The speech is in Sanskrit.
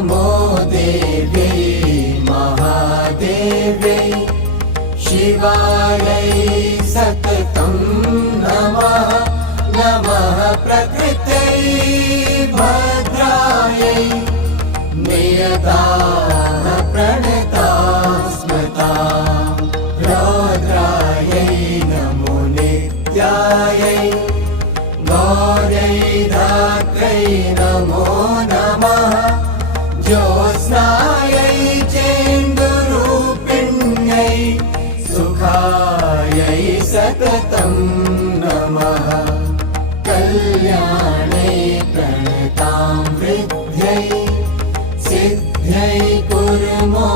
नमो देव्यै महादेव्यै शिवायै सततं नमः नमः प्रकृत्यै भद्रायै नियताः प्रणताः स्मृताः रौद्रायै नमो नित्यायै गौर्यै धात्र्यै नमो नमः ज्योत्स्नायै चेन्दुरूपिण्यै सुखायै सततं नमः कल्याणै प्रणतां वृद्ध्यै सिद्ध्यै कुर्मो